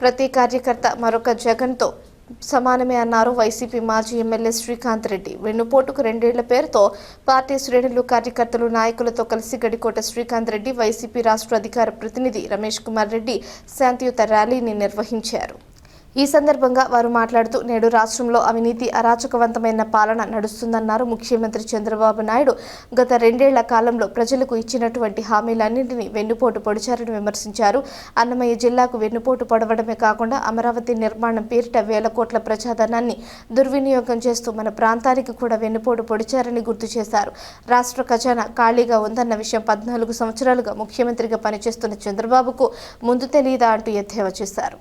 ప్రతి కార్యకర్త మరొక జగన్తో సమానమే అన్నారు వైసీపీ మాజీ ఎమ్మెల్యే శ్రీకాంత్ రెడ్డి. వెన్నుపోటుకు 2 ఏళ్ల పేరుతో పార్టీ శ్రేణులు, కార్యకర్తలు, నాయకులతో కలిసి గడికోట శ్రీకాంత్ రెడ్డి వైసీపీ రాష్ట్ర అధికార ప్రతినిధి రమేష్ కుమార్ రెడ్డి శాంతియుత ర్యాలీని నిర్వహించారు. ఈ సందర్భంగా వారు మాట్లాడుతూ నేడు రాష్ట్రంలో అవినీతి అరాచకవంతమైన పాలన నడుస్తుందన్నారు. ముఖ్యమంత్రి చంద్రబాబు నాయుడు గత 2 ఏళ్ల కాలంలో ప్రజలకు ఇచ్చినటువంటి హామీలన్నింటినీ వెన్నుపోటు పొడిచారని విమర్శించారు. అన్నమయ్య జిల్లాకు వెన్నుపోటు పొడవడమే కాకుండా అమరావతి నిర్మాణం పేరిట వేల కోట్ల ప్రజాధనాన్ని దుర్వినియోగం చేస్తూ మన ప్రాంతానికి కూడా వెన్నుపోటు పొడిచారని గుర్తు చేశారు. రాష్ట్ర ఖజానా ఖాళీగా ఉందన్న విషయం 14 సంవత్సరాలుగా ముఖ్యమంత్రిగా పనిచేస్తున్న చంద్రబాబుకు ముందు తెలియదా అంటూ ఎద్దేవా చేశారు.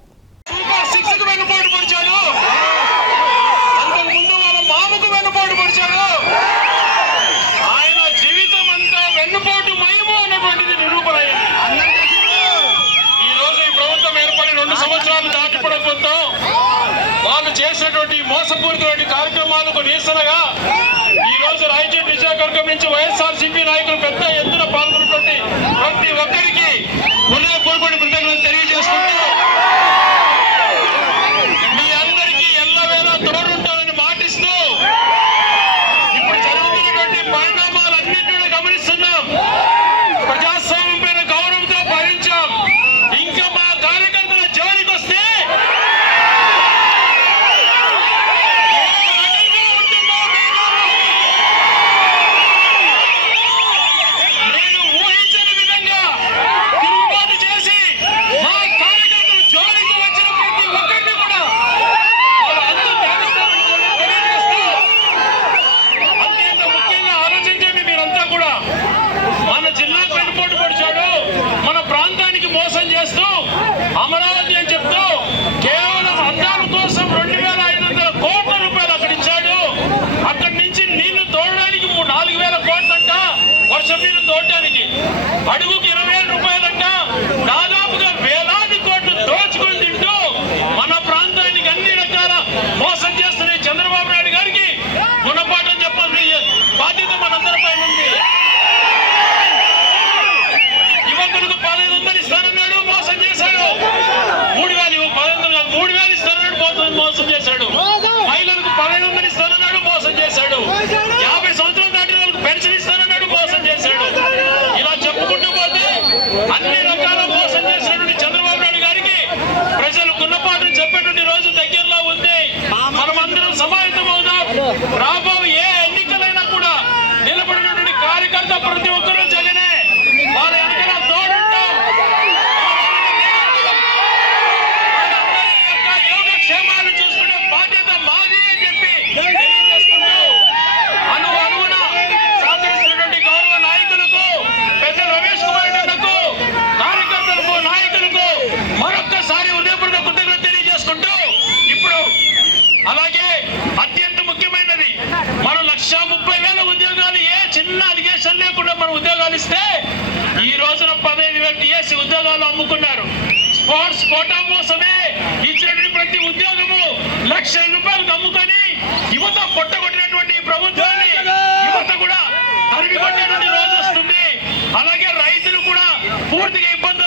వాళ్ళు చేసినటువంటి మోసపూరితమైన కార్యక్రమాలకు నిరసనగా ఈ రోజు రాయచోటి నియోజకవర్గం నుంచి వైఎస్ఆర్సీపీ నాయకులు పెద్ద ఎత్తున పాల్గొన్నటువంటి ప్రతి ఒక్కరికి హృదయపూర్వక కృతజ్ఞతలు తెలియజేసుకుంటూ మీ అందరికీ ఎల్లవేళ తోడుంటామని మాటిస్తూ ఇప్పుడు జరుగుతున్నటువంటి పరిణామాలన్నింటినీ గమనిస్తున్నాం. ప్రజాస్వామ్యం పైన గౌరవంతో భావించాం. ఇంకా మా కార్యకర్తల జోలికి వస్తే అమరావతి అని చెప్తూ కేవలం అద్దాల కోసం 2,500 కోట్ల రూపాయలు అక్కడ ఇచ్చాడు. అక్కడి నుంచి నీళ్లు తోడడానికి 4,000 కోట్లంట, వర్షం నీళ్లు తోడడానికి అడుగుకి 20,000 రూపాయలంట. దాదాపుగా వేలాది కోట్లు దోచుకొని తింటూ మన ప్రాంతానికి అన్ని రకాల మోసం చేస్తున్న చంద్రబాబు నాయుడు గారికి గుణపాఠం చెప్పాల్సిన బాధ్యత మనందరిపై ఉంది. యువకులకు 1,500 ఇస్తానన్నాడు, మోసం చేశాడు. 3,000 ఇస్తానన్నాడు, మోసం చేశాడు. మహిళలకు 1,500 ఇస్తానన్నాడు, మోసం చేశాడు. 50 సంవత్సరాలు దాటిన వాళ్ళకి పెన్షన్ ఇస్తానన్నాడు, మోసం చేశాడు. ఇలా చెప్పుకుంటూ పోతే అన్ని రకాల మోసం చేసినటువంటి చంద్రబాబు నాయుడు గారికి ప్రజలు గుణపాఠం చెప్పేటువంటి రోజు దగ్గరలో ఉంది. మనమందరం సమాయత్తం అవుదాం. రాబోయే ఏ ఎన్నికలైనా కూడా నిలబడినటువంటి కార్యకర్త ప్రతి ఒక్కరూ జగనే. వాళ్ళ ఎన్నికల తోడుంటాం. క్షేమాలు చూసుకునే బాధ్యత మాది అని చెప్పి తెలియజేసుకుంటూ అనువున సహకరిస్తున్నటువంటి గౌరవ నాయకులకు, పెద్ద రమేష్ కుమార్ రెడ్డిలకు, కార్యకర్తలకు, నాయకులకు మరొక్కసారి హృదయపూర్వక కృతజ్ఞతలు తెలియజేసుకుంటూ ఇప్పుడు అలాగే అత్యంత ముఖ్యమైనది మనం 1,30,000 ఉద్యోగాలు ఏ చిన్న అలిగేషన్ లేకుండా మనం ఉద్యోగాలు ఇస్తే ఈ రోజున 15,000 టీఎస్సీ ఉద్యోగాలు అమ్ముకున్నారు. స్పోర్ట్స్ కోటా మోసమే ఇచ్చినటువంటి ప్రతి ఉద్యోగము 1,00,000 రూపాయలకు అమ్ముకొని యువత పొట్టగొట్టినటువంటి ప్రభుత్వాన్ని యువత కూడా తరిమి కొట్టేటువంటి రోజు వస్తుంది. అలాగే రైతులు కూడా పూర్తిగా ఇబ్బందులు